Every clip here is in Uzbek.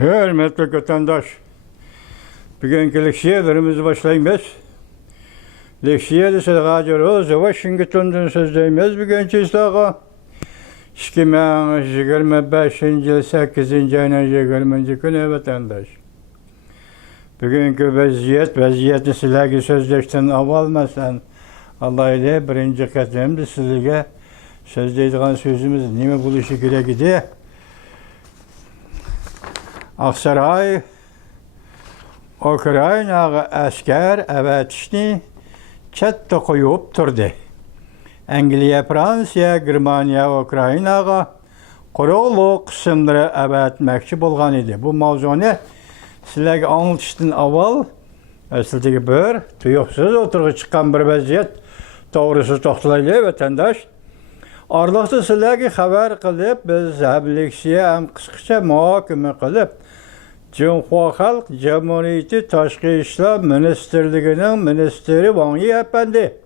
Hürmetli vatandaş, bugünkü leksiyelerimizi başlaymayız. Leksiyede Sılgacı Roz, Washington'dan sözdeyimiz bugünkü islağa. 2025 yıl 8. ayının 20. günü vatandaş. Bugünkü vaziyetini sizlerle sözleşten avalmasan, Allah ile birinci katemde sizlerle sözleydiğin sözümüz nime buluşu güle gidiyor. Aksaray, Ukraynaga asker evetişni çette koyup durdu. Angliya, Fransiya, Germaniya, Ukraynaga kurulu kısımları evetmekçi bolgan idi. Bu mavzunu sizlerge anlatıştın aval, aslındaki bir tuyuksuz oturuğa çıkan bir vaziyet doğrusu toxtalaylı vatandaş. Arlıqda sizlerge haber kılıp, biz habiliksiye hem kısıkça muhakeme kılıp, Cumhuriyet Halk Cumhuriyeti Taşqi İşler Ministerliğinin Ministeri Wang Yi Efendi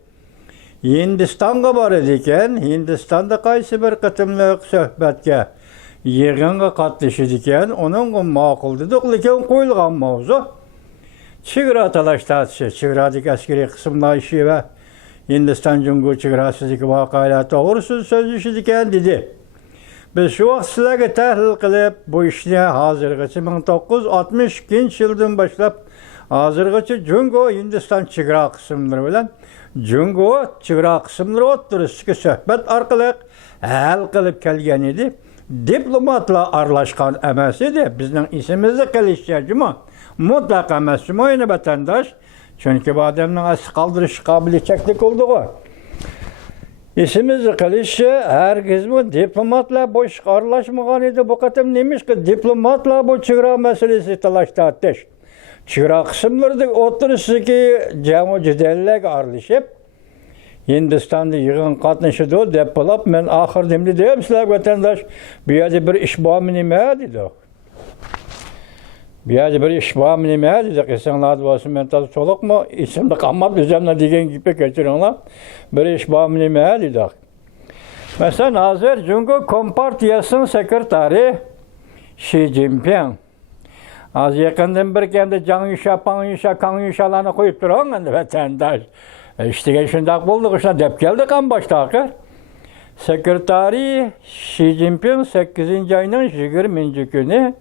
Hindistan'a bar ediken, Hindistanda qaysı bir qıtımlıq söhbətke yığınğa qatnaşır iken, onun maquldıqlıken qoyulğan mavzu Çiğra talaştatışı, Çiğra'daki askeri kısımlar işi ve Hindistan Cumhuriyeti çiğrasızdaki vakayla doğrusu sözleşir iken dedi. Biz şu vaxt sizlərə təhlil qılıb bu işini hazırgıcı 1962 yıldan başlap hazırgıcı Cungo Hindistan çiğra kısımları bilen Cungo çiğra kısımları oturuşki söhbət arqılıq hal qılıb kelgen idi. Diplomatla arlaşkan emas idi. Bizden isimizi qilishəcimi mutlaq emasmi oyunu vatandaş. Çünkü bu adamın asıl kaldırış kabiliyetçeklik olduğu. İsimizi qilishı herkes mi diplomatla boş arlaşmagan idi. Bu qatam neymiş ki diplomatla bu çiğra meselesi talaştatış. Çiğra kısımlarda oturuşu ki cemu cidellik arlaşıp Hindistan'da yığın qatnaşıdı depolap men ahir demli deyim sizler vatandaş bir yerde bir iş bağımı nime dedi. Bir yerde bir iş bağımı nime dedi. İnsanlar olsun men tadı çoluk mu isimde kalmaz üzerine diyen gibi geçiyorlar. Bir iş bağımı nime dedi. Mesela hazır Cumhuriyet Kompartiyası'nın sekreteri Xi Jinping. Az yakından bir kendi Can Yuşa, Pan Yuşa, Kan Yuşa'larını koyup duran vatandaş. İşte şundak bulduk, işte dep geldik en başta akar. Sekreteri Xi Jinping 8. ayının 20. günü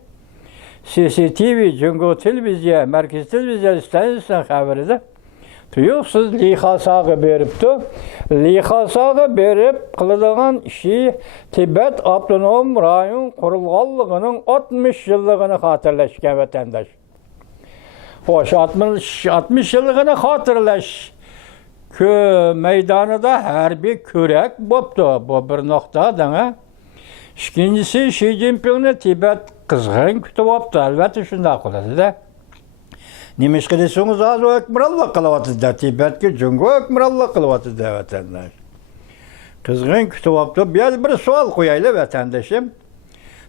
CCTV, Cumhuriyet Televizya, Merkez Televizya stasyonu haberinde tuyuksuz lihasağı beripti. Lihasağı berip kılıdığın işi Tibet Abdunum Rayon kurulğanlığının 60 yıllığını hatırlaşken vatandaş. Hoş 60 yıllığını hatırlaş. Meydanıda her bir kürek boptu. Bu bir nokta dana. İkincisi Xi Jinping'ni Tibet kızgın kütüp boptu. Elbette şunda kıladı da. Nimiş kılıyorsunuz az o ekmirallah kılıvatı da. Tibet'ki Cungo ekmirallah kılıvatı da vatandaş. Kızgın kütüp boptu. Bir sual koyayla vatandaşım.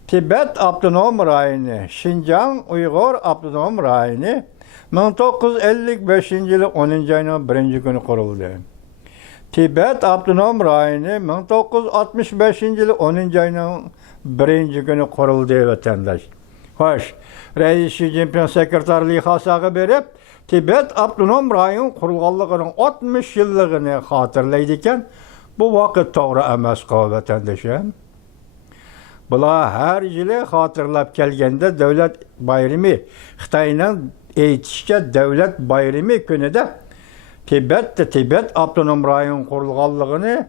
Tibet Abdunum Rayını, Şincan Uygur Abdunum Rayını 1955 yılı 10. ayının 1. günü kuruldu. Tibet Abdunum Rayını 1965 yılı 10. ayının 1. günü kuruldu vatandaş. Hoş, Reis Xi Jinping sekreterliği hasağı berip Tibet Abdunum Rayının kurulğanlığının 60 yıllığını hatırlaydıken bu vakit doğru emas qo vatandaşım. Bula her yılı hatırlap kelgende devlet bayrımı Xitay'nın eğitişçe devlet bayrımı günüde Tibet Abdunum Rayon kurulğanlığını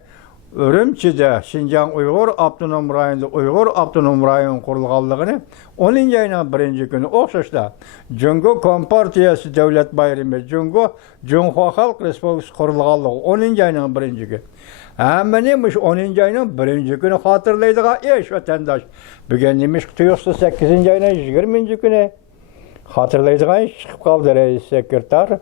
Ürümçi'de Şincan Uygur Abdunum Rayon'da Uygur Abdunum Rayon kurulğanlığını 10. ayının 1. günü oxşaşda Cumhuriyet Kompartiyası devlet bayrımı Cumhuriyet Halk Respublikası kurulğanlığı 10. ayının 1. günü. Hemen neymiş 10. ayının 1. günü hatırlaydığa eş vatandaş. Bugün neymiş tuyuksuz 8. ayının 20. günü hatırlaydığa iş çıkıp kaldı reis sekreter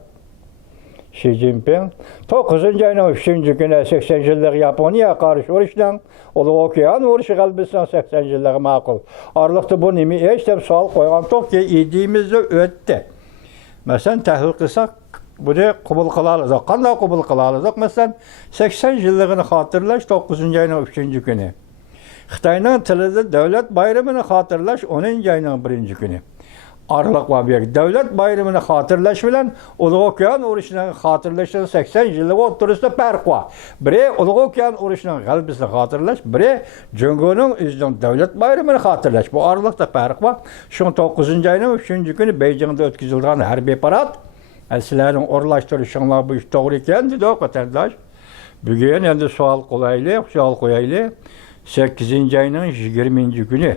Xi Jinping. 9. ayının 3. günü 80 yıllık Japonya'ya karşı uğraştan Ulu Okyan uğraşı kalbisinden 80 yıllık makul. Arlıqda bu nemi eş de sual koygan çok ki idimizi öttü. Mesela təhlil qılsaq bunu qubul qılalıyıq. Qanday qubul qılalıyıq? Mesela 80 yıllığını hatırlaş 9. ayının 3. günü. Xitayning tilida davlat bayramini hatırlaş 10. ayının 1. günü. aralıq var bir. Devlet bayramını hatırlaş bilen Ulug Okyan uruşunun hatırlaşın 80 yıllık oturusunda fark var. Biri Ulug Okyan uruşunun galbisini hatırlaş, biri Cungo'nun üzerinin devlet bayramını hatırlaş. Bu aralıkta fark var. Şu 9. ayının 3. günü Beijing'de ötküzüldüğün harbi parat. Sizlerin orlaştırışınlar bu iş doğru iken dedi o vatandaş. Bugün endi sual koyaylı. 8. ayının 20. günü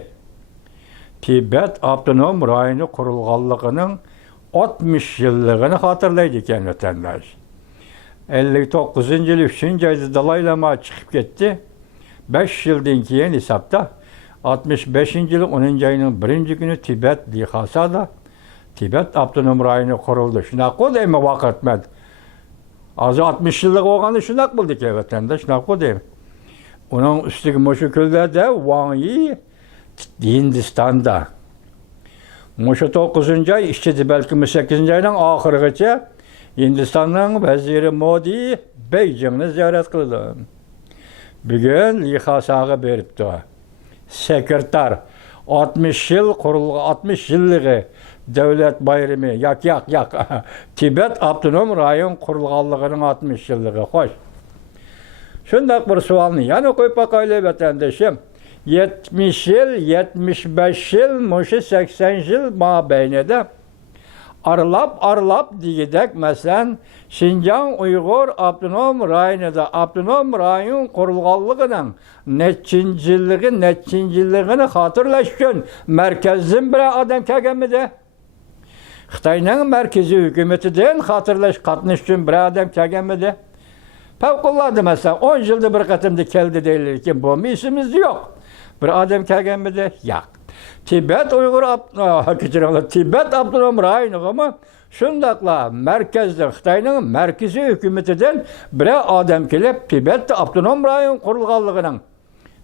Tibet Abdunum rayonu kurulğanlığının 60 yıllığını hatırlaydı iken vatandaş. 59. yıl 3. ayda Dalai Lama çıkıp gitti. 5 yıldan keyin hesapta 65. yıl 10. ayının 1. günü Tibet Lhasa'da Tibet Abdunum rayonu kuruldu. Şunak o deymi vakit ben. Az 60 yıllık oğanı şunak buldu ki vatandaş. Şunak o deymi. Onun üstündeki moşukülde de Wang Yi Hindistan'da. Moşu 9. ay işçidi belki 8. aydan ahırgıca Hindistan'ın veziri Modi Beijing'ni ziyaret kıldı. Bugün Lhasa'ya beripti. Sekreter 60 yıl kurulgu 60 yıllığı devlet bayramı yak Tibet Abdunum rayon kurulğanlığının 60 yıllığı hoş. Şundak bir sualını yani koyup bakayla vatandaşım. 70 yıl, 75 yıl, muşu 80 yıl mabeynede arlap digidek mesela Şinjan Uygur Abdunum rayonunda Abdunum rayon kurulğanlığının netçinciliğini hatırlaşın. Merkezden bir adam kelgemedi. Xitayning merkezi hükümetinden hatırlaş katmışın bir adam kelgemedi. Fevkalade mesela 10 yılda bir katımda keldi deyilir ki bu işimiz yok. Bir adam kelgemedi. Yok. Tibet Uygur Tibet Abdunum rayonu ama şundakla merkezde Xitayning merkezi hükümetinden bir adam kelip Tibet Abdunum rayon kurulğanlığının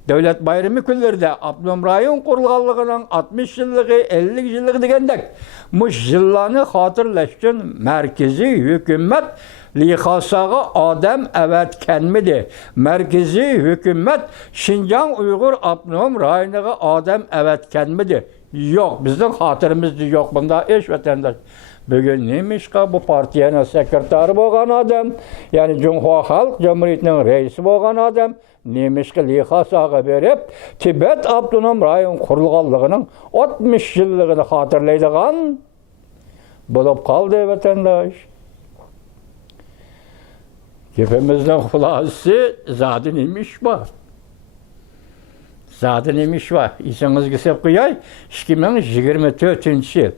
devlet bayramı günlerinde Abdunum rayon kurulğanlığının 60 yıllığı 50 yıllığı degendek muş yıllarını hatırlaşın merkezi hükümet Lhasa'ya adam evetkenmedi. Merkezi hükümet Şinjan Uygur Abdunum rayonuna adam evetkenmedi. Yok bizden hatırımızda yok bunda eş vatandaş. Bugün neymiş ki bu partiyenin sekreteri boğan adam, yani Cumhuriyet Halk Cumhuriyeti'nin reisi boğan adam, neymiş ki Lhasa'ya berip Tibet Abdunum rayon kurulğanlığının 60 yıllığını hatırlaydıgan bulup kaldı vatandaş. Hepimizden hulası zaten imiş var. Zaten imiş var. İsiniz gitsep kıyay, 2024 yıl.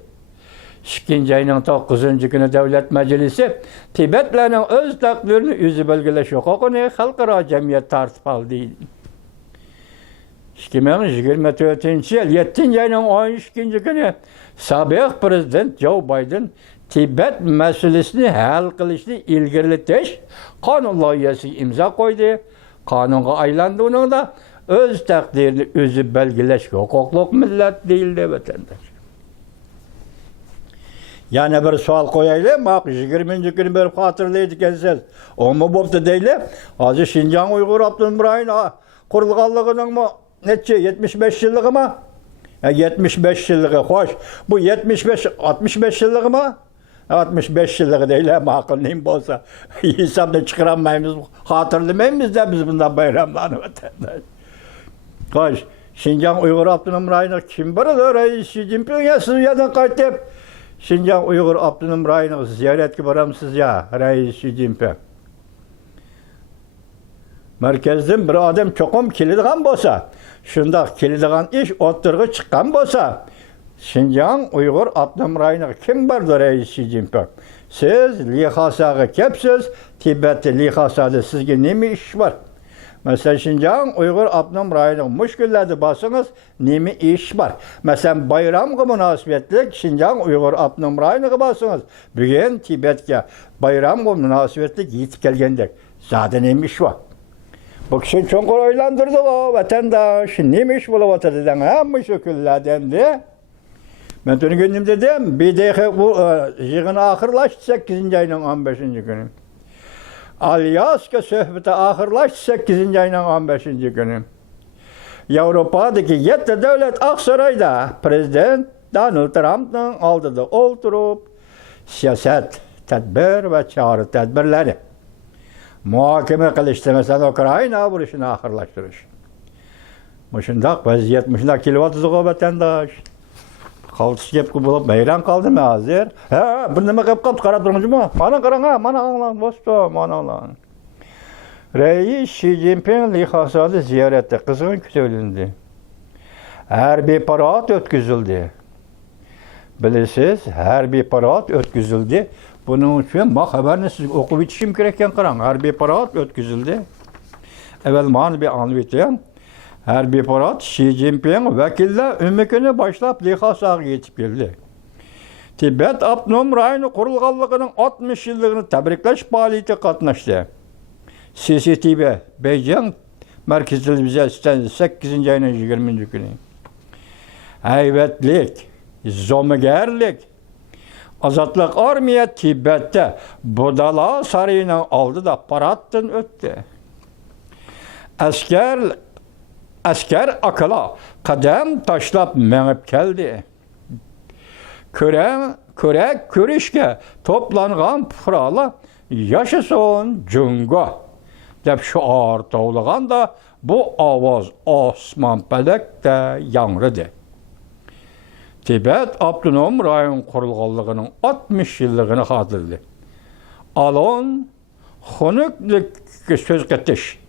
2. ayının 9. günü Devlet Meclisi Tibetlerinin öz takdirini üzü belgeleş hukukunu halkara cemiyet tartip aldı. 2024 yıl 7. ayının 12. günü Sabık Prezident Joe Biden Tibet meselesini hal kılışını ilgirletiş kanun loyihasi imza koydu. Kanunga aylandığının da öz takdirini özü belgeleş hukukluk millet değildi vatandaş. Yani bir sual koyayım, bak 20. günü berip hatırlaydık ensiniz. O mu boptu değil? Azı Şinjan Uygur Abdunum rayonu kurulğanlığının mı netçe 75 yıllığı mı? 75 yıllığı hoş. Bu 65 yıllığı mı? 65 yıllığı değil ama akıllıyım olsa hesapta çıkaramayız, hatırlamayız da biz bundan bayramlarını vatandaş. Hoş, Şinjan Uygur Abdunum rayonu kim barıdır? Xi Jinping Suriye'den kayıtıp Şinjan Uygur Abdunum rayonu ziyaretki baramsız ya, Reis Xi Jinping. Merkezden bir adam çokum kilidgan bolsa, şundaq kilidgan iş oturgu çıkkan bolsa, Şinjan Uygur Abdunum rayonu kim bardır Reis Xi Jinping? Siz Lhasa'ya kepsiz, Tibet'te Lhasa'da sizge nemi iş var? Mesela Şinjan Uygur Abdunum rayonu müşküllerde basınız, nemi iş var? Mesela bayramga münasibetlik Şinjan Uygur Abdunum rayonu basınız. Bugün Tibet'e bayramga münasibetlik yetip gelgendek. Zaten nemi iş var? Bu kişi çok oylandırdı o vatandaş. Nemi iş bulup dedim, hem şükürlerden de. Ben dün günüm dedim, bir de bu yığını ahırlaştı 8. ayının 15. günü. Alyaska söhbeti ahırlaştı 8. ayının 15. günü. Avrupa'daki 7 devlet Aksaray'da prezident Donald Trump'ın aldıda oturup siyaset, tedbir ve çağrı tedbirleri muhakeme kılıştı. Mesela Ukrayna vuruşunu ahırlaştırış. Muşundak vaziyet, muşundak kilovatızı vatandaş. Kaltısı gepki bulup meyran kaldı mı hazır? He, bir nime kap kara durmuş mu? Bana karan ha, bana anlan, dostum, bana anlan. Reis Xi Jinping lihasadı ziyarette kızgın kütülündü. Her bir parat ötküzüldü. Bilirsiniz, her bir parat ötküzüldü. Bunun için bak haberini siz okuyup yetişim gereken karan. Her bir parat ötküzüldü. Evvel man bir anlatayım. Her bir parat Xi Jinping vekiller ümükünü başlap lihasağı yetip geldi. Tibet Abnum Rayonu kurulganlığının 60 yıllığını tebrikleş faaliyeti katnaştı. CCTV, Beijing Merkez Televizyon 8. ayının 20. günü. Hayvetlik, zomigerlik, Azatlık Armiya Tibet'te Budala Sarayı'nın aldı da parattın öttü. Asker akıla kadem taşlap menip geldi. Körüşke toplanğan pırala yaşasın cunga. Dep şu ağır tavlığan da bu avaz osman pelekte yanrıdı. Tibet Abdunum Rayon kurulğanlığının 60 yıllığını hatırladı. Alon xonuklik söz qetiş.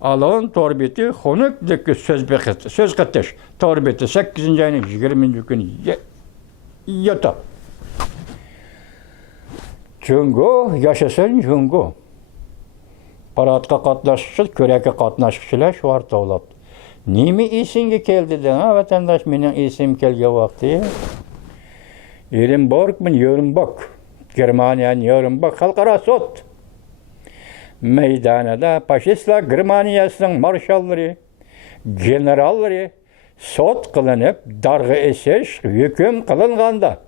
Alon torbeti xonuklik söz qetiş. Torbeti 8. ayının 20. günü yata. Cungo yaşasın Cungo. Paratqa qatnaşıqçı, körəkə qatnaşıqçılar şu var tavlap. Nimi isinge keldi de ha vatandaş menin isim kelge vakti. Yerimborg men Yerimborg. Germaniyanın Yerimborg halkara sot. Meydanada faşistler Germaniyasının marşalları, generalları sot kılınıp dargı esiş hüküm kılınğanda.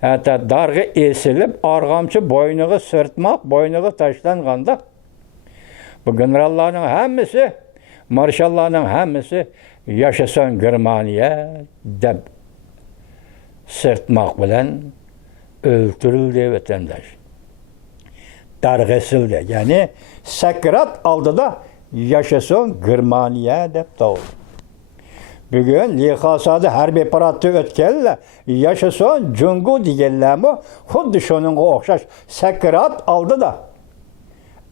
Hatta dargı esilip argamçı boynuğu sırtmak, boynuğu taşlanğanda bu generalların hemisi, marşalların hemisi yaşasın Germaniya deb sırtmak bilen öldürüldü vatandaş. Dargısildi. Yani sakrat aldı da yaşasın Germaniya deb doğdu. Bugün lihasada harbiy paratı ötkelle yaşasın Cungu diyenlermi xuddi şonunga o'xshash sakrat aldı da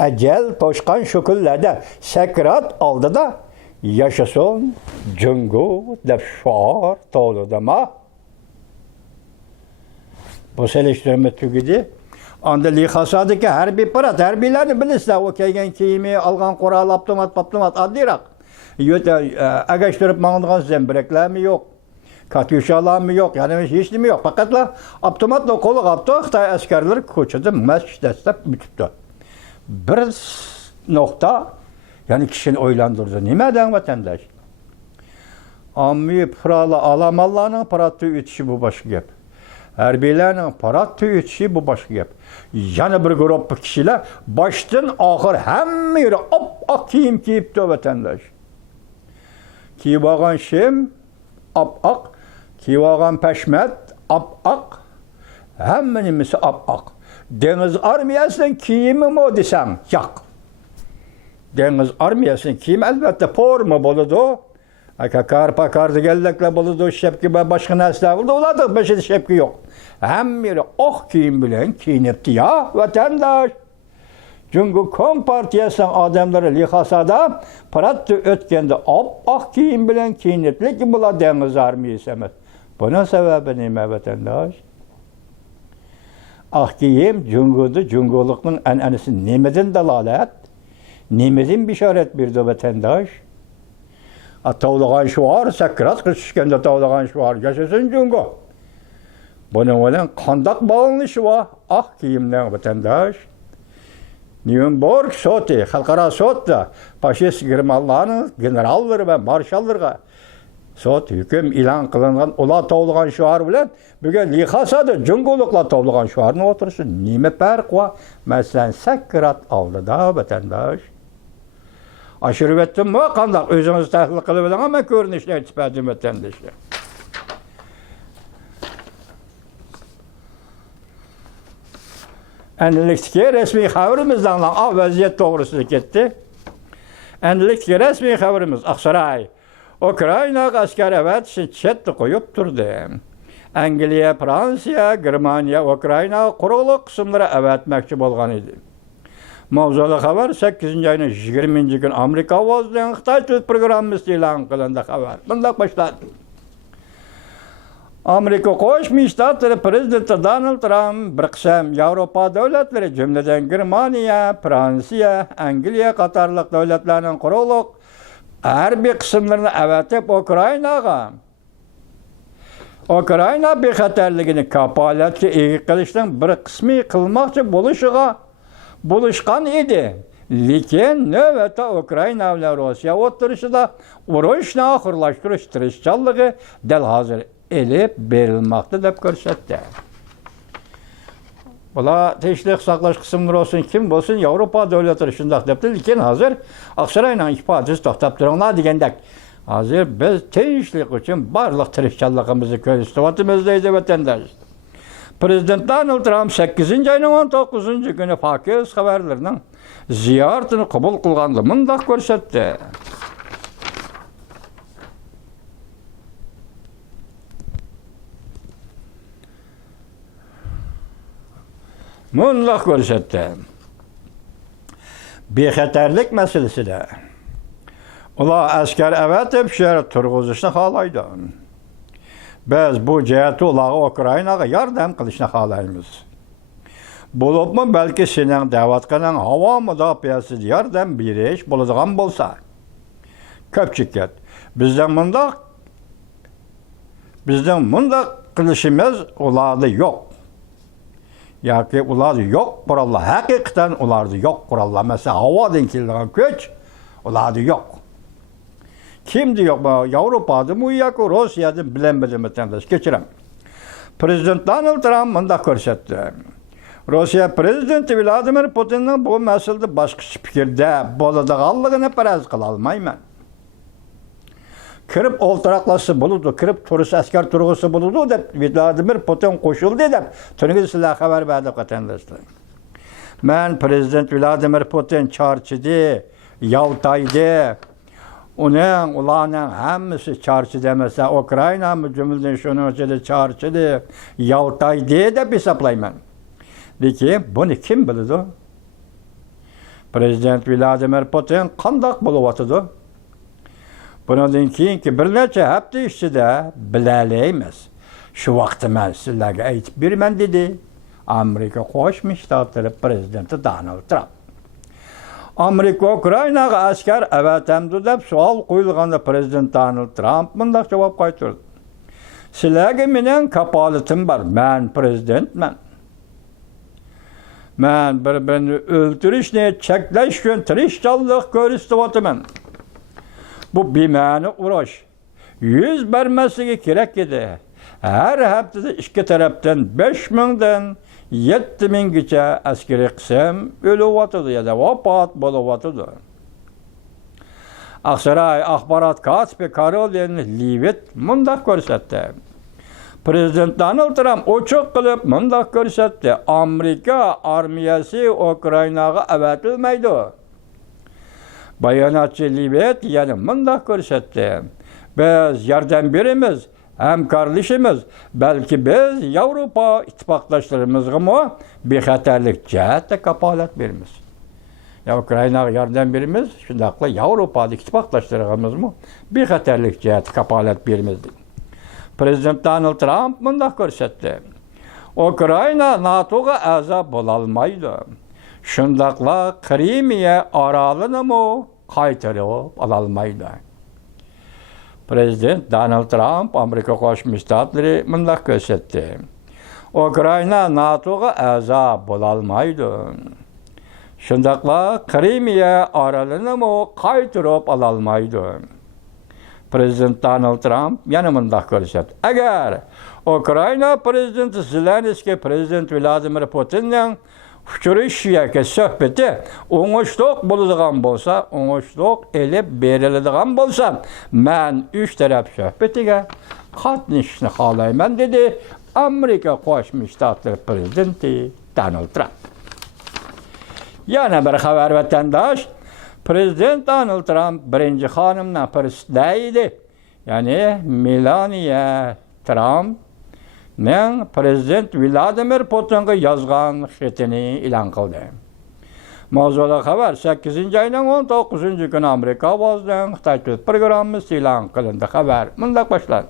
ecel toşkan şükürlerde sakrat aldı da yaşasın Cungu deb şuar to'ldi dema. Bu seliştirme tugidi. Anda lihasadaki harbiy parat, harbiylarni bilasizlar, o kelgan kiyimi, algan qurol, avtomat oddiroq. Agashtirib mangdigan zembiraklarmi yo'q, katyushalarmi yo'q, yani hech nima yo'q. Faqatla avtomatni qo'liga olibdi, Xitoy askarlari ko'chada mast dastlab o'tibdi. Bir nokta, yani kishini o'ylantirdi. Nimadan vatandaş? Ammiy piralı alamallarning paratni o'tishi bu boshqa gap. Harbiylarning paratni o'tishi bu boshqa gap. Yana bir guruh kishilar boshdan oxir hamma yeri op-oq kiyim kiyibdi vatandaş. Kiyib olgan shim op-oq, kiyib olgan pashmat op-oq, hamma nimasi op-oq. Dengiz armiyasining kiyimimi desam, yo'q. Dengiz armiyasining kiyimi albatta forma bo'ladi. Pakar deganlar bo'ladi, shapki va boshqa narsalar bo'ladi. Ularda boshqa shapki yo'q. Hamma yeri oq kiyim bilan kiyinibdi ya vatandaş. Çünkü Kompartiyasining odamlari lihasada paratni o'tganda oq kiyim bilan kiyinib, lekin bular dengiz armiyasi emas. Bunun sebebi nima vatandaş? Oq kiyim Cunguluqning an'anasi nimadan dalolat? Nimadan bishorat berdi vatandaş? Atavlagan shuar, sakrat qilishganda atavlagan shuar, yaşasın Cungu. Bunun bilan qandaq bağlanışı var oq kiyimdan vatandaş? Nürnberg soti, xalqaro sotda faşist Germanlarning generallari va marshallarga sot hukm e'lon qilingan, ular tovlagan shuar bilan bugun lihasada Cunguluqlar tovlagan shuarni o'tirishi nima farq bor? Masalan, sakrat oldida vatandaş. Aşırı etdim mi? Qandaq o'zingiz tahlil qilib bilaman, ko'rinishlar chiqadi vatandaşlar. Endilikdeki resmi haberimizden vaziyet doğrusu gitti. Endilikdeki resmi haberimiz Aksaray. Ukrayna asker evet şiddet koyup durdu. Angliya, Fransiya, Germaniya, Ukrayna kurulu kısımları evetmekçi bolgan idi. Mavzulu haber 8. ayının 20. gün Amerika Ovazlı'nın Xitay Türk programımız ilan kılındı haber. Bundan başladı. Amerika Qo'shma Shtatlar prezidenti Donald Trump bir qism Yevropa davlatlari jumladan Germaniya, Fransiya, Angliya qatorliq davlatlarning quruqliq harbiy qismlarini avatib Ukrayna bexatarligini kapolatga ega qilishdan bir qismiy qilmoqchi bo'lishgan edi. Lekin navbatda Ukrayna bilan Rossiya o'tirishida urushni oxirlashtirish tirishchanligi dal hozir elib berilmoqda deb ko'rsatdi. Bular tinchlik saqlash qismlari olsun, kim bo'lsin, Yevropa davlatlari shundoq debdi. Lekin hozir Aqsharayning ifodasi to'xtab turinglar degandek. Hozir biz tinchlik uchun barliq tirishchanligimizni ko'rsatyapmiz deydi vatandosh. Prezident Donald Trump 8 ayning 19 kuni Fox xabarlarining ziyoratini qabul qilganda bunday ko'rsatdi. Bunday ko'rsatdi. Bexatarlik masalasida ular askar avatib shahar turg'izishni xohlaydi. Biz bu jihatda ularga Ukrainaga yordam qilishni xohlaymiz. Bo'libmi balki sening da'vat qilgan havo mudofaasiga yordam berish bo'ladigan bo'lsa. Ko'pchilik bizdan mundaq qilishimiz ularda yo'q. Yoki ularda yo'q qurollar, haqiqatan ularda yo'q qurollar. Masalan, havodan kelgan kuch ularda yo'q. Kimdi yo'q? Yevropadami yoki Rossiyadan bilan vatandosh kechiram. Prezident Donald Trump bunda ko'rsatdi. Rossiya prezidenti Vladimir Putinning bu masalada boshqacha fikrda bo'ladiganligini faraz qila olmayman. Kirib o'ltiraqlasa bo'ladi, kirib turisi askar turg'isi bo'ladi deb Vladimir Putin qo'shildi deb tungi sizlar xabar berdi vatandoshlar. Men prezident Vladimir Putin charchidi, yaltaydi. Ularning hammasi charchidi emasa, Ukraina jumladan shuning ichida charchidi, yaltaydi deb hisoblayman. Lekin buni kim biladi? Prezident Vladimir Putin qandoq bo'lyapti? Bundan keyingi bir necha hafta ichida bilalaymiz. Shu vaqtda men sizlarga aytib beraman dedi Amerika Qo'shma Shtatlari prezidenti Donald Trump. Amerika Ukrainaga askar avatamdi deb savol qo'yilganda prezident Donald Trump bunday javob qaytardi. Sizlarga mening kapolatim bor. Men prezidentman. Men bir-birini o'ldirishni cheklash uchun tirishchanlik ko'rsatyapman. Bu bema'ni urush. Yuz bermasligi kerak edi. Har haftada ikki tarafdan 5000 dan 7000 gacha askariy qism o'lyapti ya da vafot bo'lyapti. Aksaray axborot katibi Karolin Levitt bunday ko'rsatdi. Prezident Donald Trump ochiq qilib bunday ko'rsatdi. Amerika armiyasi Ukrainaga avatilmaydi. Bayonotchi Levitt yana bunday ko'rsatdi. Biz yordam beramiz, hamkorlashamiz, balki biz Yevropa ittifoqdoshlarimizga bexatarlik jihatda kapolat beramiz. Ukrainaga yordam beramiz, shundaqla Yevropadagi ittifoqdoshlarimizga bexatarlik jihatda kapolat beramiz. Prezident Donald Trump bunday ko'rsatdi. Ukraina NATOga a'zo bo'la olmaydi. Shundaqla Krimiya orolini qaytarib ola olmaydi. Prezident Donald Trump Amerika Qo'shma Shtatlari bunday ko'rsatdi. Ukraina NATOga a'zo bo'la olmaydi. Shundaqla Krimiya orolini qaytarib ola olmaydi. Prezident Donald Trump yana bunday ko'rsatdi. Agar Ukraina prezidenti Zelenskiy prezident Vladimir Putinning uchrashuviga suhbati o'ng'ishliq bo'ladigan bo'lsa, o'ng'ishliq elib beriladigan bo'lsa, men uch taraf suhbatiga qatnashishni xohlayman dedi Amerika Qo'shma Shtatlari prezidenti Donald Trump. Yana bir xabar vatandaş, Prezident Donald Trump birinci xonimni prisleydi. Yani Melania Trump Prezident Vladimir Putinga yozgan xatini e'lon qildi. Mavzuda xabar 8 ayning 19 kuni Amerika ovozidan Xitoy programmasi e'lon qilindi. Xabar bunday boshlandi.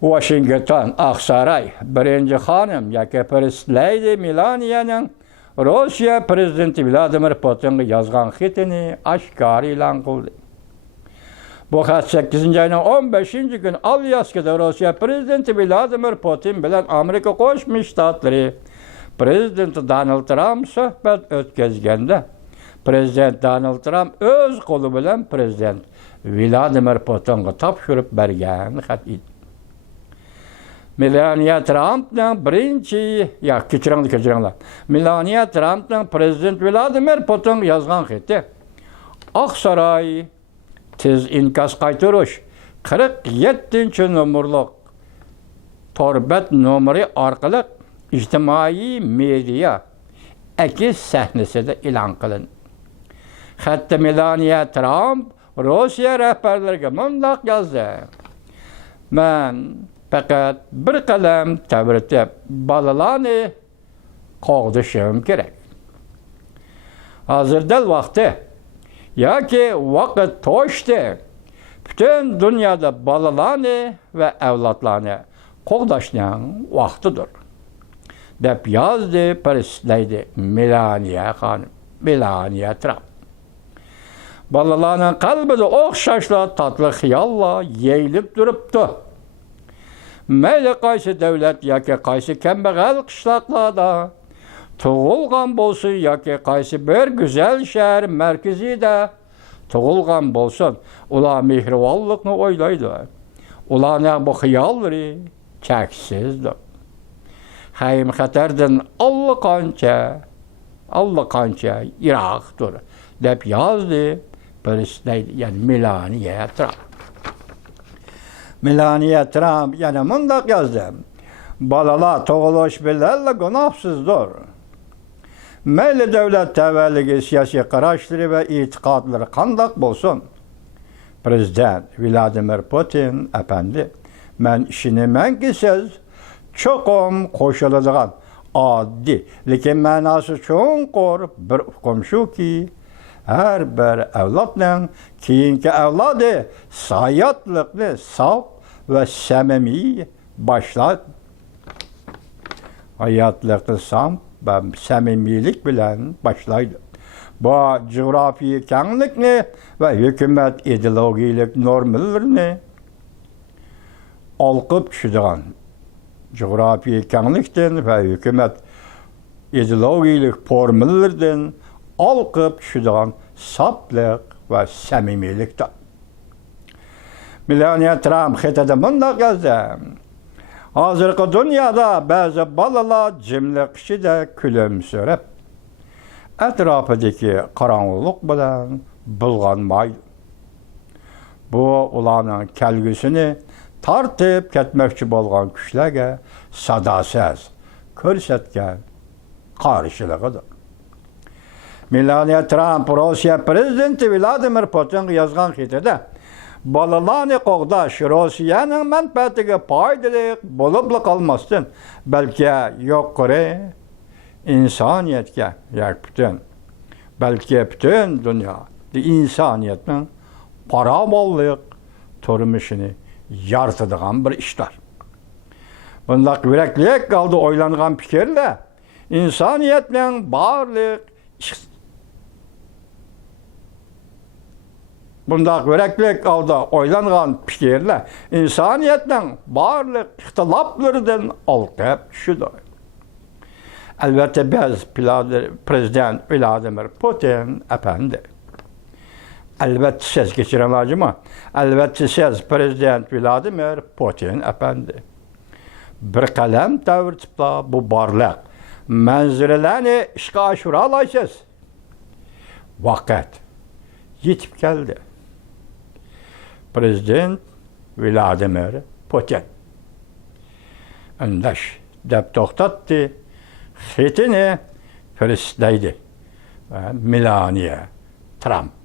Washington Aqsaray birinchi xonim yoki Lady Melania'ning Rossiya prezidenti Vladimir Putinga yozgan xatini oshkor e'lon qildi. Bu xat 8 ayning 15 kuni Alyaskada Rossiya prezidenti Vladimir Putin bilan Amerika Qo'shma Shtatlari prezidenti Donald Trump suhbat o'tkazganda prezident Donald Trump o'z qo'li bilan prezident Vladimir Putinga topshirib bergan xat edi. Melania Trump'ning kechiringlar. Melania Trump'ning prezident Vladimir Putinga yozgan xati Oqsaroy tez inkas qaytarish 47-nomerlik torbat nomeri orqali ijtimoiy media aks sahnasida e'lon qilindi. Xatda Melania Trump Rossiya rahbarlariga mundoq yozdi: "Men faqat bir qalam tabritib bolalarni qo'g'dishim kerak. Hozirda vaqti yoki vaqt to'shdi. Butun dunyoda bolalarni va avlodlarni qo'g'dashning vaqtidir," deb yozdi Lady Melania Trump. Bolalarning qalbida o'xshashla tatlı xiyollar yeyilib turibdi. Mayli qaysi davlat yoki qaysi kambag'al qishloqlarda tug'ilgan bo'lsin yoki qaysi bir go'zal shahar markazida tug'ilgan bo'lsin, ular mehribonlikni o'ylaydi. Ularning bu xiyollari cheksizdir. Xayim xatardan allaqancha yiroqdir, deb yozdi yani Melania Trump. Melania Trump yana mundoq yozdi: "Bolalar tug'ilish bilan gunohsizdir. Mayli davlat tavalligi, siyosiy qarashlari va e'tiqodlari qandoq bo'lsin. Prezident Vladimir Putin apandi, men ishonamanki siz cho'qim qo'shiladigan oddiy, lekin ma'nosi cho'nqur bir hukm shuki, har bir avlodning keyingi avlodi sayotlikni sof va samimiy boshlaydi. Hayotlikni sof va samimiylik bilan boshlaydi. Bu jug'rofiy kenglikni va hukumat ideologiyalik normalarni olqib tushadigan jug'rofiy kenglikdan va hukumat ideologiyalik formulalardan olqib tushadigan soflik va samimiylikdir. Melania Trump xatida bundoq yozdi: "Hozirgi dunyoda ba'zi bolalar jimlik ichida kulimsirab, atrofidagi qorong'ulik bilan bulg'anmaydi. Bu ularning kelgusini tartib ketmoqchi bo'lgan kuchlarga sadosiz ko'rsatgan qarshiligidir." Melania Trump Rossiya prezidenti Vladimir Putinga yozgan xatida bolalarni qo'g'dash Rossiyaning manfaatiga foydali bo'lib qolmasdan, balki yuqori insoniyatga, balki butun dunyoda insoniyatning farovonlik turmushini yaratadigan bir ishlar. Bunday yuraklik oldi o'ylangan fikrlar insoniyatning barliq Bundaq yuraklik oldi o'ylangan fikrlar insoniyatning barliq ixtiloflaridan olqib tushdi. Albatta biz prezident Vladimir Putin apandi. Albatta siz kechiramajmi? Albatta siz prezident Vladimir Putin apandi. Bir qalam tavritibla bu barliq manzaralarni ishga oshira olasiz. Vaqt yetib keldi. Prezident Vladimir Putin undash deb to'xtatdi xatini First Lady, Melania Trump.